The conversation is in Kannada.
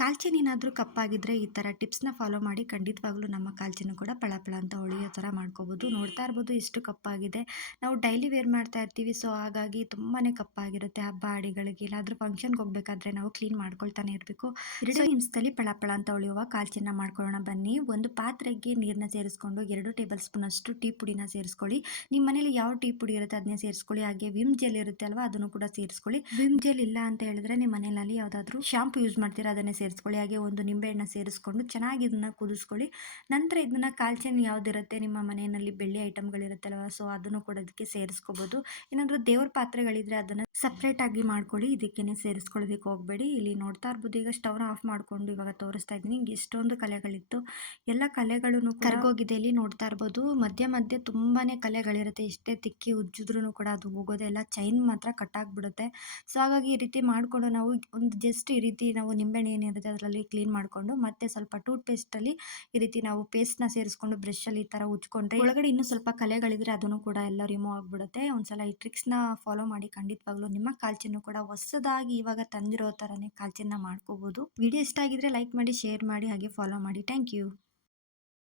ಕಾಲ್ಚಿನ್ ಏನಾದರೂ ಕಪ್ಪಾಗಿದ್ರೆ ಈ ಥರ ಟಿಪ್ಸ್ನ ಫಾಲೋ ಮಾಡಿ ಖಂಡಿತವಾಗ್ಲೂ ನಮ್ಮ ಕಾಲ್ಚಿನ್ನು ಕೂಡ ಪಳ ಅಂತ ಹೊಳೆಯೋ ಥರ ಮಾಡ್ಕೋಬೋದು. ನೋಡ್ತಾ ಇರ್ಬೋದು ಎಷ್ಟು ಕಪ್ಪಾಗಿದೆ. ನಾವು ಡೈಲಿ ವೇರ್ ಮಾಡ್ತಾ ಇರ್ತೀವಿ. ಸೊ ಹಾಗಾಗಿ ತುಂಬಾ ಕಪ್ಪಾಗಿರುತ್ತೆ. ಹಬ್ಬ ಅಡಿಗಳಿಗೆ ಎಲ್ಲಾದರೂ ಫಂಕ್ಷನ್ಗೆ ಹೋಗ್ಬೇಕಾದ್ರೆ ನಾವು ಕ್ಲೀನ್ ಮಾಡ್ಕೊಳ್ತಾನೆ ಇರಬೇಕು. 2 ನಿಮಿಷದಲ್ಲಿ ಪಳ ಅಂತ ಹೊಳೆಯುವ ಕಾಲ್ಚಿನ್ನ ಮಾಡ್ಕೊಳ್ಳೋಣ ಬನ್ನಿ. ಒಂದು ಪಾತ್ರೆಗೆ ನೀರನ್ನ ಸೇರಿಸ್ಕೊಂಡು 2 ಟೇಬಲ್ ಸ್ಪೂನ್ ಅಷ್ಟು ಟೀ ಪುಡಿನ ಸೇರಿಸ್ಕೊಳ್ಳಿ. ನಿಮ್ಮ ಮನೇಲಿ ಯಾವ ಟೀ ಪುಡಿ ಇರುತ್ತೆ ಅದನ್ನೇ ಸೇರಿಸ್ಕೊಳ್ಳಿ. ಹಾಗೆ ವಿಮ್ ಜೆಲ್ ಇರುತ್ತೆ ಅಲ್ವಾ, ಅದನ್ನು ಕೂಡ ಸೇರಿಸ್ಕೊಳ್ಳಿ. ವಿಮ್ ಜೆಲ್ ಇಲ್ಲ ಅಂತ ಹೇಳಿದ್ರೆ ನಿಮ್ಮ ಮನೆಯಲ್ಲಿ ಯಾವುದಾದ್ರೂ ಶಾಂಪು ಯೂಸ್ ಮಾಡ್ತೀರಾ ಅದನ್ನೇ ಸೇರಿಸ್ಕೊಳ್ಳಿ. ಹಾಗೆ ಒಂದು ನಿಂಬೆಹಣ್ಣು ಸೇರಿಸ್ಕೊಂಡು ಚೆನ್ನಾಗಿ ಇದನ್ನ ಕುದಿಸ್ಕೊಳ್ಳಿ. ನಂತರ ಇದನ್ನ ಕಾಲ್ಚಿನ್ ಯಾವುದಿರುತ್ತೆ ನಿಮ್ಮ ಮನೆಯಲ್ಲಿ ಬೆಳ್ಳಿ ಐಟಮ್ಗಳಿರುತ್ತಲ್ವ, ಸೊ ಅದನ್ನು ಕೂಡ ಅದಕ್ಕೆ ಸೇರಿಸ್ಕೋಬೋದು. ಏನಾದರೂ ದೇವ್ರ ಪಾತ್ರೆಗಳಿದ್ರೆ ಅದನ್ನ ಸಪ್ರೇಟ್ ಆಗಿ ಮಾಡ್ಕೊಳ್ಳಿ, ಇದಕ್ಕೇನೆ ಸೇರಿಸ್ಕೊಳ್ಳೋದಕ್ಕೆ ಹೋಗಬೇಡಿ. ಇಲ್ಲಿ ನೋಡ್ತಾ ಇರ್ಬೋದು, ಈಗ ಸ್ಟವ್ನ ಆಫ್ ಮಾಡ್ಕೊಂಡು ಇವಾಗ ತೋರಿಸ್ತಾ ಇದ್ದೀನಿ. ಹಿಂಗೆ ಎಷ್ಟೊಂದು ಕಲೆಗಳಿತ್ತು, ಎಲ್ಲ ಕಲೆಗಳನ್ನು ಕರಗೋಗಿದೆ. ಇಲ್ಲಿ ನೋಡ್ತಾ ಇರ್ಬೋದು, ಮಧ್ಯ ಮಧ್ಯೆ ತುಂಬಾನೇ ಕಲೆಗಳಿರುತ್ತೆ. ಎಷ್ಟೇ ತಿಕ್ಕಿ ಉಜ್ಜಿದ್ರೂ ಕೂಡ ಅದು ಹೋಗೋದೇ ಇಲ್ಲ. ಚೈನ್ ಮಾತ್ರ ಕಟ್ ಆಗ್ಬಿಡುತ್ತೆ. ಸೊ ಹಾಗಾಗಿ ಈ ರೀತಿ ಮಾಡಿಕೊಂಡು ನಾವು ಒಂದು ಜಸ್ಟ್ ಈ ರೀತಿ ನಾವು ನಿಂಬೆಹಣ್ಣು ಏನಿರುತ್ತೆ ಅದರಲ್ಲಿ ಕ್ಲೀನ್ ಮಾಡಿಕೊಂಡು ಮತ್ತೆ ಸ್ವಲ್ಪ ಟೂತ್ ಪೇಸ್ಟಲ್ಲಿ ಈ ರೀತಿ ನಾವು ಪೇಸ್ಟ್ನ ಸೇರಿಸ್ಕೊಂಡು ಬ್ರಷಲ್ಲಿ ಈ ಥರ ಉಜ್ಕೊಂಡ್ರೆ ಒಳಗಡೆ ಇನ್ನೂ ಸ್ವಲ್ಪ ಕಲೆಗಳಿದ್ರೆ ಅದನ್ನು ಕೂಡ ಎಲ್ಲ ರಿಮೂವ್ ಆಗಿಬಿಡುತ್ತೆ. ಒಂದ್ಸಲ ಈ ಟ್ರಿಕ್ಸ್ನ ಫಾಲೋ ಮಾಡಿ ಖಂಡಿತವಾಗ್ಲೂ ನಿಮ್ಮ ಕಾಲ್ಚಿನ್ನು ಕೂಡ ಹೊಸದಾಗಿ ಇವಾಗ ತಂದಿರೋ ಥರನೇ ಕಾಲ್ಚಿನ್ನ ಮಾಡ್ಕೋಬೋದು. ವಿಡಿಯೋ ಇಷ್ಟ ಆಗಿದ್ರೆ ಲೈಕ್ ಮಾಡಿ, ಶೇರ್ ಮಾಡಿ, ಹಾಗೆ ಫಾಲೋ ಮಾಡಿ. Thank you.